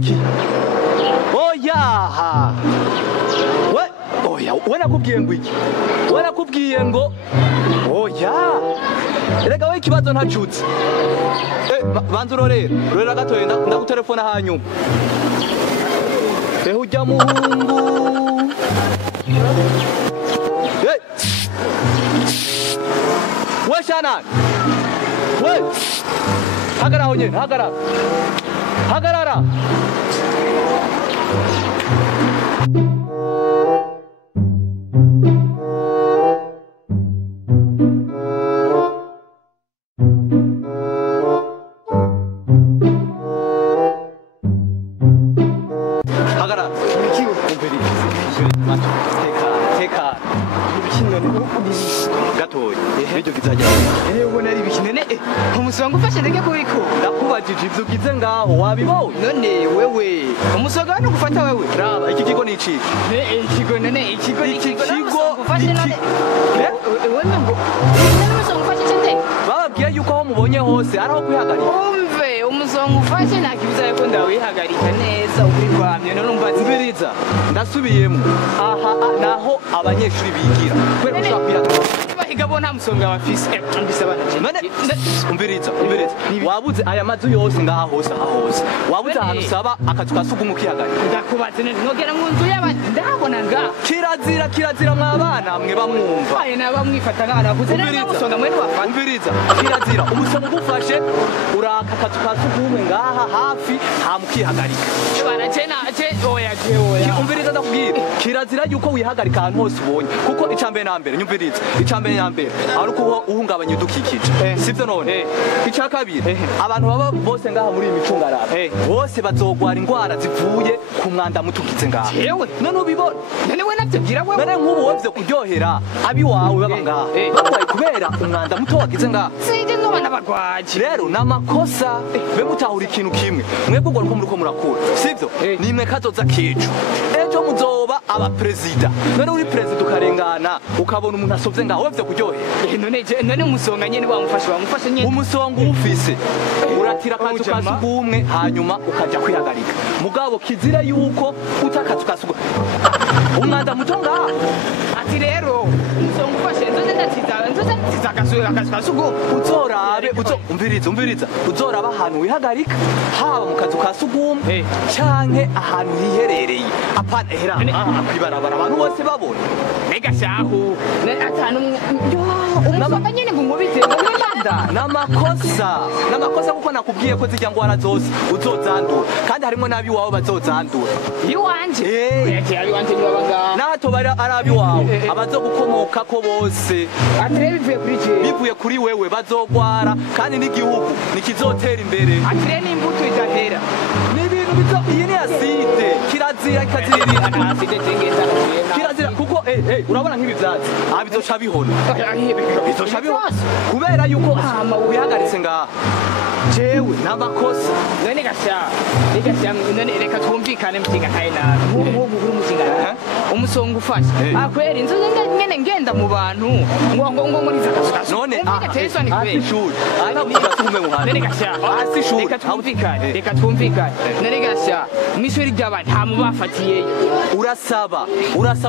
ngwiki oya we oya we nakubwiye ngwiki we nakubwiye ngo oya rega we ikibazo ntacutse banza urorera gatoye ndagutelefona hanyuma ujya muhungu we shana we hagarara nyine hagarara umusonga ufashe ndeke kuriko ndakubajije ivyo ugize ngaho wabibonye none wewe umusonga hano gufata wewe raba iki kigo ni iki ikigo none ikigo ufashe none wewe ngo none umusonga ufashe cende bababwiye yuko aho mubonye hose araho kwihagarika umve umusonga ufashe ntakibuza yuko ndawihagarika neza uri kwamye none umbazi mbiriza ndasubiyemo aha naho abanyeshuri bigira kwera ushaka kwihagarika igabo nta musonga bafise mbisaba none umbiriza wabuze aya mazu yose ngaha hose wabuze ahantu usaba akazu ka sugumwe kihagarika ndakubatse nogera mu nzu y'abandi ndahabona nga kirazira mwabana mwe bamwumva aye naba mwifata nk'abantu bakuze neza musonga mwe wafata umbiriza kirazira umusonga ugufashe uraka akazu ka sugumwe ngaha hafi hamukihagarika baracena oya umbiriza ndakubwira kirazira yuko wihagarika ahantu hose ubonye kuko icambere na mbere nyumviriza icambere ya mbere ari uko uhungabanya udukikije sivyo none ica kabiri abantu baba bose ngaha muri iyi micungararo bose bazogwara indwara zivuye ku mwanda mutugize ngaha yewe none ubibona none we navyo bwira wewe none nk'ubu wovye kuryohera abi wawe baba ngaha bagwaye kubera umwanda muto wagize ngaha sije ndoba n'abagwaji rero n'amakosa be mutahura ikintu kimwe mwebwe ubwo muriko murakura sivyo nimwe kazoza kicu ejo muzoba aba perezida none uri perezida ukarengana ukabona umuntu asovye ngaho wovye kuryohera none umusonga nyene wamufashe nyene umusonga ufise uratira akazu ka sugumwe hanyuma ukaja kwihagarika mugabo kizire yuko utakazu ka sugumwe umwanda muto ngaha ati rero umusonga ufashe nzoze ndatiza akazu ka sugumwe uzorabe umbiriza uzoraba ahantu wihagarika haba mu kazu ka sugumwe canke ahantu hiherereye apana hera kwibarabara abantu bose babona mega shahu atanu umusonga nyene ngumubite n'amakosa kuko nakubwiye ko zijya ngwara zose uzozandura kandi harimo nabi wawe bazozandura iwanje iwanje nibabanga nato bari arabi wawe abazogukomoka ko bose atire bivuye kuri wewe bazogwara kandi n'igihugu nikizotera imbere atire n'imbuto idahera n'ibintu iyi ni aside kirazira kirazira kuko urabona nk'ibi vyatsi bizoca bihona kubera yuko wihagaritse ngaha jewe n'amakosa none gasha none reka twumvikane mutinga kaye nabi nk'ubu uri umutinga umusonga ufashe akwera inzu nyene ngenda mu bantu ngo muri zakazu none ni ashuri aravuga muhana none gasha ashuri reka twumvikane none gasha mwishuri ry'abandi nta mubafatiye urasaba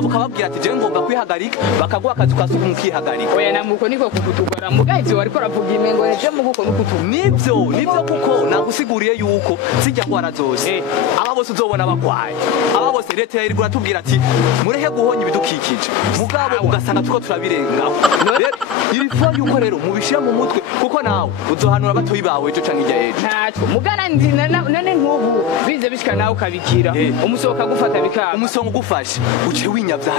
ukababwira ati je ngomba kwihagarika bakaguha akazu ka sugumwe kihagarika oya namuko niko kukutugara mugazi wariko ravuga imengo je muguko nukutu nivyo kuko nagusiguriye yuko zijya ngwara zose aba bose uzobona bagwaye aba bose leta yari guratubwira ati murehe guhonya ibidukikije mugabo ugasanga tuko turabirengaho irifo yuko rero mubishira mu mutwe kuko nawe uzohanura batoyi bawe ejo canke ijya ejo ntacyo mugana none nk'ubu bize bishika nawe ukabikira umusoka gufata bikaba umusonga ugufashe uce winyavya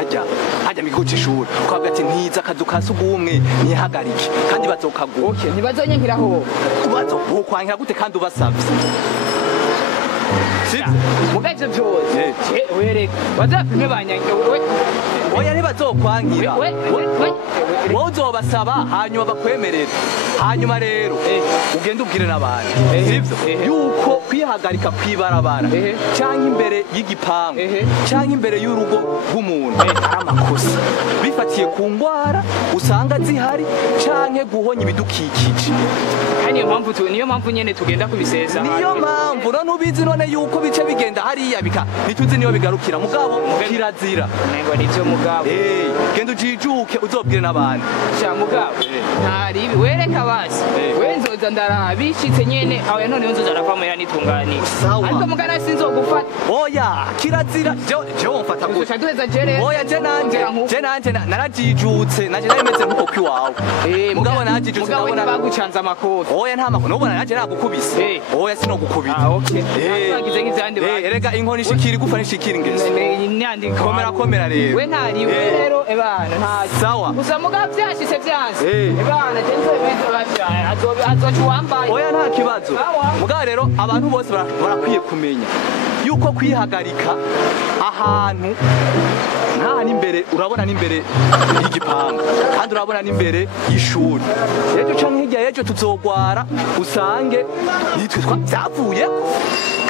hajya migo c'ishuri ukavuga ati ntiza akazu ka sugumwe nihagarike kandi bazokagura ntibazonyenkiraho bazokwangira gute kandi ubasavye mugavyo vyose wereka bazapime banyange oya ntibazokwangira wowe uzobasaba hanyuma bakwemerera hanyuma rero ugenda ubwire n'abandi sivyo yuko kwihagarika kwibarabara canke imbere y'igipangu canke imbere y'urugo rw'umuntu ari amakosa bifatiye ku ngwara usanga zihari canke guhonya ibidukikije. niyo mpamvu nyene tugenda kubisesa. Niyo mpamvu none ubizi none yuko bice bigenda hariya bika ntituzi niyo bigarukira mugabo kirazira. Nengo nivyo mugabo. Genda ujijuke uzobwire n'abandi. Sha mugabo. Ntari wereka basi. Wenzoza ndarabishitse nyene aho none nzoza arapamera nitungani. Ariko mugana sinzogufata. Oya kirazira je womfata gute. Usha duheza jere. Oya je nanje narajijutse nanje narimeze nkuko kwiwawe. Mugabo najijutse ndabona bagucanza amakofi. Oya nta makuru nubona nanje nagukubise. Oya sinogukubita. Okay. Nagize nk'izandi ba. Erega inkoni shikiri gufa nishikiri ngeze. Komera rero. We ntari we rero ebana nta. Sawa. Gusa mugabo byashitse byanze. Ebana jenze bizo bashya azoca wambaye. Oya nta kibazo. Mugabo rero abantu bose barakwiye kumenya yuko kwihagarika ahantu nta n'imbere urabona n'imbere y'igipangu kandi urabona n'imbere y'ishuri. Ejo canke hirya y'ejo tuzogwara usange nitwe twavyavuye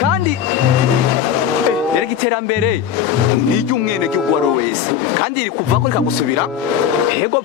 kandi erega iterambere ni iry'umwene gihugu wari wese kandi iri kuva ko rikagusubira ego